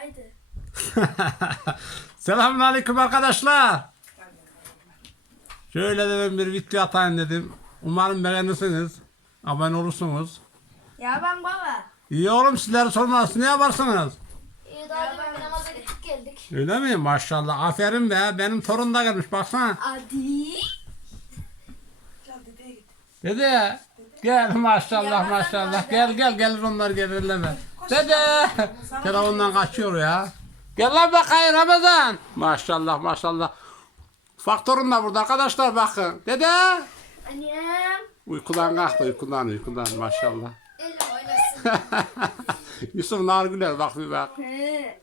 Haydi. Selamünaleyküm arkadaşlar. Şöyle dedim bir video atayım dedim. Umarım beğenirsiniz. Abone olursunuz. Ya ben baba. İyi oğlum sizleri sormaz. Ne yaparsınız? İyi daha demin namaza gittik geldik. Öyle mi? Maşallah. Aferin be. Benim torun da gelmiş. Baksana. Hadi. Dede. Gel maşallah maşallah. Gel gel gelir onlar gelirler. Dede. Telefondan kaçıyor ya. Gel lan bakayım Ramazan. Maşallah maşallah. Faktörün da burada arkadaşlar bakın. Dede. Annem. Uykudan kalktı uykudan uykudan maşallah. Elim oynasın. Yusuf Nargüler bak bir bak. He.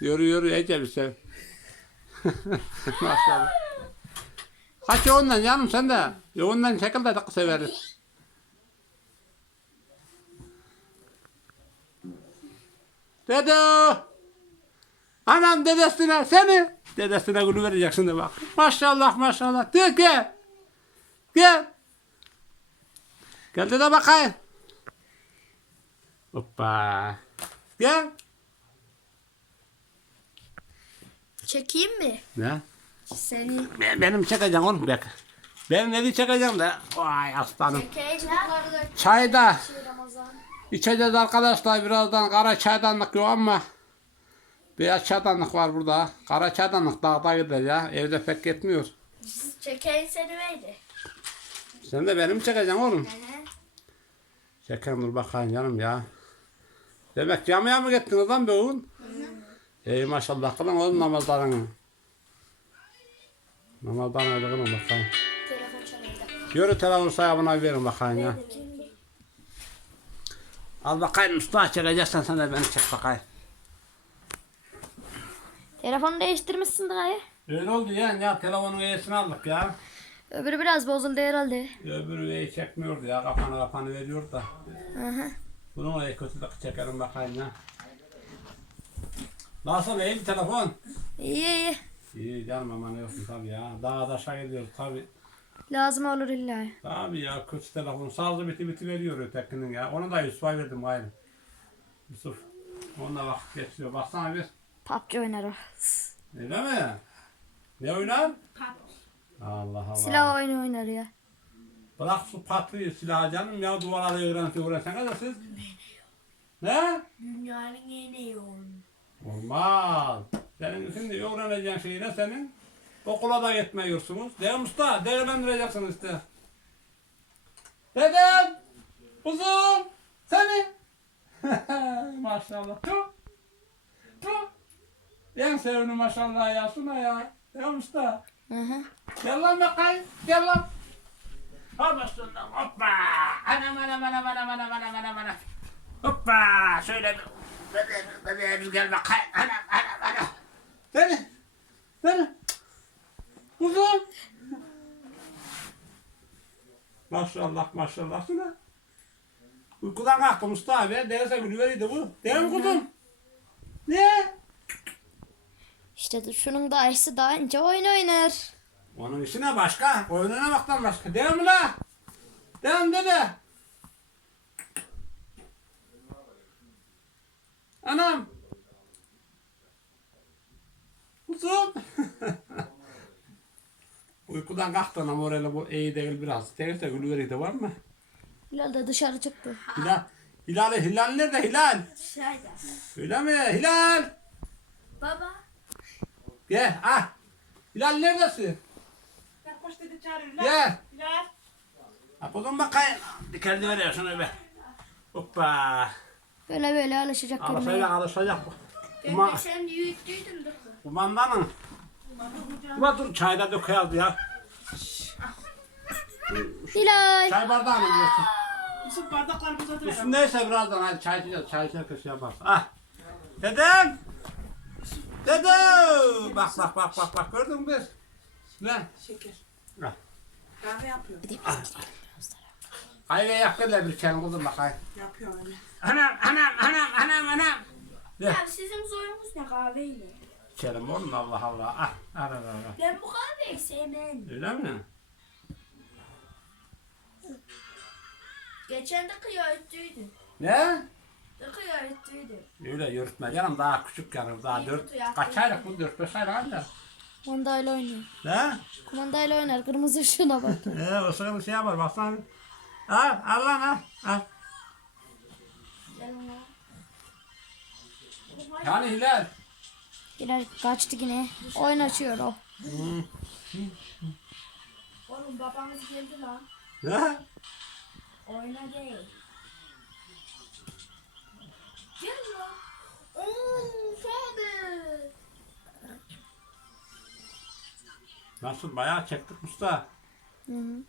Yürü yürü Ece bir sev. maşallah. Kaç ondan canım sen de. Yoğundan şekil de severiz. Dede. Anam dedesine seni. Dedesine gülü vereceksin de bak. Maşallah maşallah. De gel. Gel. Gel dede bakayım. Hoppa. Gel. Çekeyim mi? Ne? Seni. Ben- Benim çekeceğim oğlum bek. Ben ne çekeceğim de. Vay aslanım. Da Çayda şey Ramazan. İçeceğiz arkadaşlar birazdan. Kara çaydanlık yok ama. Beyaz çaydanlık var burada. Kara çaydanlık dağda gider ya. Evde pek gitmiyor. Çekeyim seni verdi. Sen de benim çekeceksin oğlum. Çekelim dur bakayım canım ya. Demek camiye mi gittiniz lan bugün? Ey maşallah kılın oğlum namazlarını. Namazlarını kılın bakayım. Yürü telefon sahibine verin bakayım ya. Al bakayım usta çekeceksen sen de beni çek bakayım. Telefonu değiştirmişsin dayı. Öyle oldu ya ya telefonun iyisini aldık ya. Öbürü biraz bozuldu herhalde. Öbürü iyi çekmiyordu ya kafanı kafanı veriyor da. Hı hı. Bunun iyi kötülük çekelim bakayım ya. Nasıl iyi bir telefon? İyi iyi. İyi canım aman yoksun tabii ya. Daha da aşağı gidiyoruz tabii. Lazım olur illa. Tabii ya kötü telefon sazı biti biti veriyor ötekinin ya. Onu da Yusuf'a verdim gayrı. Yusuf. Onunla vakit geçiyor. Baksana bir. PUBG oynar o. Öyle mi? Ne oynar? Pat. Allah Allah. Silah oyunu oynar ya. Bırak şu patlıyı silahı canım ya duvarları öğrense öğrensene de siz. Ne? Dünyanın en iyi oyunu. Olmaz. Senin şimdi öğreneceğin şey ne senin? Okula da gitmiyorsunuz. Değil mi usta? Değerlendireceksin işte. Dedem! Kuzum! Seni! maşallah. Tu! Tu! En sevimli maşallah ya. Şuna ya. Değil mi usta? Hı hı. Gel lan bakayım. Gel lan. Hoppa şundan. Hoppa. Anam anam anam anam anam anam anam anam. Hoppa. Şöyle bir. Bebeğimiz, gel bakayım. Anam anam anam. Seni. Seni. Kuzum. Maşallah maşallah şuna. Uykudan kalktım usta abi. Derse gülüveriydi bu. Değil mi kuzum? Ne? İşte de şunun da ayısı daha ince oyun oynar. Onun işine başka, oyununa baktan başka. Değil mi la? Değil mi dede? Anam. Kuzum. Uykudan kalktı anam orayla bu iyi değil biraz. Değilse gülüveriydi var mı? Hilal da dışarı çıktı. Hilal. Hilal, Hilal nerede Hilal? Dışarıda. Öyle mi? Hilal. Baba. Gel, ah. Hilal neredesin? Yaklaş dedi çağırıyor. Gel. Bilal. Ha, kuzum bakayım. Dikenli veriyor şunu be. Hoppa. Böyle böyle alışacak Alışacak alışacak. Ben de sen yürüttüydün dur. kumandanın. Kuma dur çayda döküyordu ya. Hilal. Çay bardağını diyorsun. Yusuf bardaklarımızı atıver. Üstün neyse birazdan hadi çay içeceğiz. Çay içerken şey yaparız. Ah. Dedem. Dedem. Bak bak bak bak bak gördün mü? Ne? Şeker. Ah. Kahve yapıyor. Hayır yak gel de bir kendi kızım bakayım. Yapıyor öyle. Anam anam anam anam anam. Ya sizin zorunuz ne kahveyle? İçerim oğlum Allah Allah. Ah. Al al al. Ben bu kahveyi sevmem. Öyle mi? Geçen de kıyafetliydin. Ne? Dıkı öğrettiydim. Öyle yürütme canım daha küçük canım daha İyi dört kutu kaç aylık bu dört beş aylık anne. Kumandayla oynuyor. He? Kumandayla oynar. Kırmızı ışığına bak. Ee, o sırada bir şey yapar baksana. Al al lan al. al. Gelin lan. Yani Hilal. Girer kaçtı yine. Oyun açıyor o. Oğlum babamız geldi lan. Ne? Oyna değil. Gel lan. Ooo tabi. Nasıl bayağı çektik usta. Hı hı.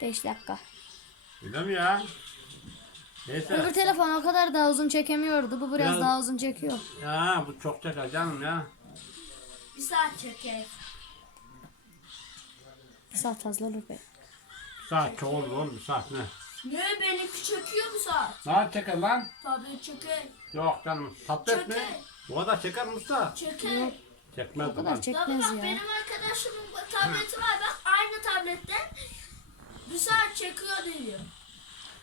5 dakika. Öyle mi ya? Neyse. Öbür telefon o kadar daha uzun çekemiyordu. Bu biraz Biraz- daha uzun çekiyor. Ya bu çok çeker canım ya. Bir saat çeker. Bir saat fazla olur be. Bir saat çok oldu oğlum bir saat ne? Ne benimki çekiyor bu saat? Saat çeker lan. Tabii çeker. Yok canım. Tablet mi? Çeker. Bu kadar çeker mi usta? Çeker. Çekmez O kadar lan. Tabii çekmez bak ya. benim arkadaşımın tableti var bak aynı tabletten bir saat çekiyor diyor.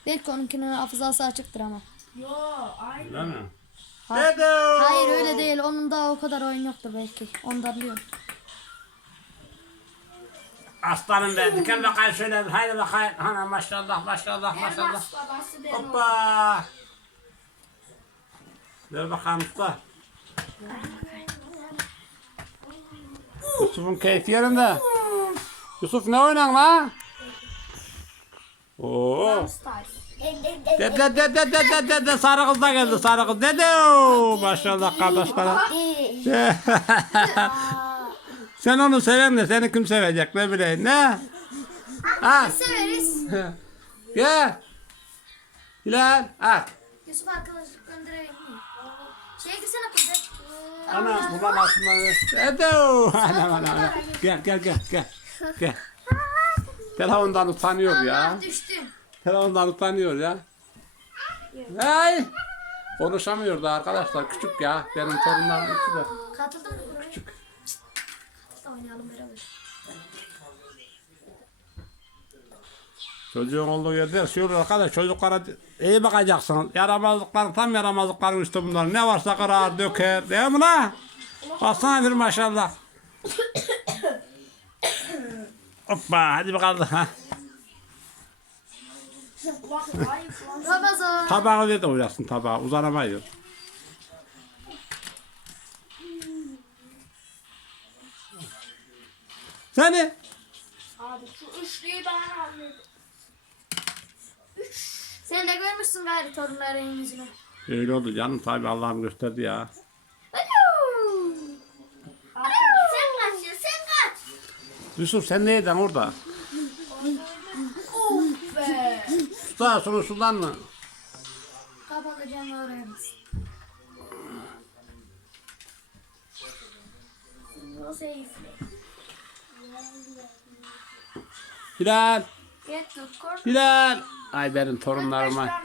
Belki onunkinin hafızası açıktır ama. Yo aynı. Öyle mi? Ha- Dedo! Hayır öyle değil. Onun daha o kadar oyun yoktur belki. Ondan biliyorum. Aslanım be. Diken bakayım şöyle. Haydi bakayım. Ana maşallah maşallah maşallah. Hoppa. Ver bakalım usta. Yusuf'un keyfi yerinde. Yusuf ne oynan la? Oo. De de de de de de de de sarı kız da geldi sarı kız. Dede oo. Maşallah kardeşlerim. Sen onu seven de seni kim sevecek ne bileyim ne? Ha? Severiz. Gel. Hilal. Al. Yusuf arkadaşlık gönderelim? Şeye girsene kuzey. Ana buradan aslında. Ana ana ana. Gel gel gel gel. Gel. Telefondan utanıyor ya. Düştüm. Telefondan utanıyor ya. Hey. Konuşamıyor da arkadaşlar küçük ya. Benim torunlarım ikisi de. Katıldın mı? Küçük. Oynayalım beraber. Çocuğun olduğu yerde yaşıyor arkadaş. Çocuklara iyi bakacaksın. Yaramazlıklar tam yaramazlıkların üstü bunlar. Ne varsa kırar döker. Değil mi lan? Baksana bir maşallah. Hoppa hadi bakalım. Ha. Ramazan. Tabağı da uğraşsın tabağı. Uzanamayıyor. Seni. Abi şu üçlüyü ben halledim. Sen de görmüşsün gayri torunların yüzünü. Öyle oldu canım tabi Allah'ım gösterdi ya. Abi sen kaç ya sen kaç. Yusuf sen neyden orada? Of be. Usta şunu sudan mı? Kapatacağım öğreniriz. O zayıflı. Hilal. Get. Hilal. Ay benim torunlarıma.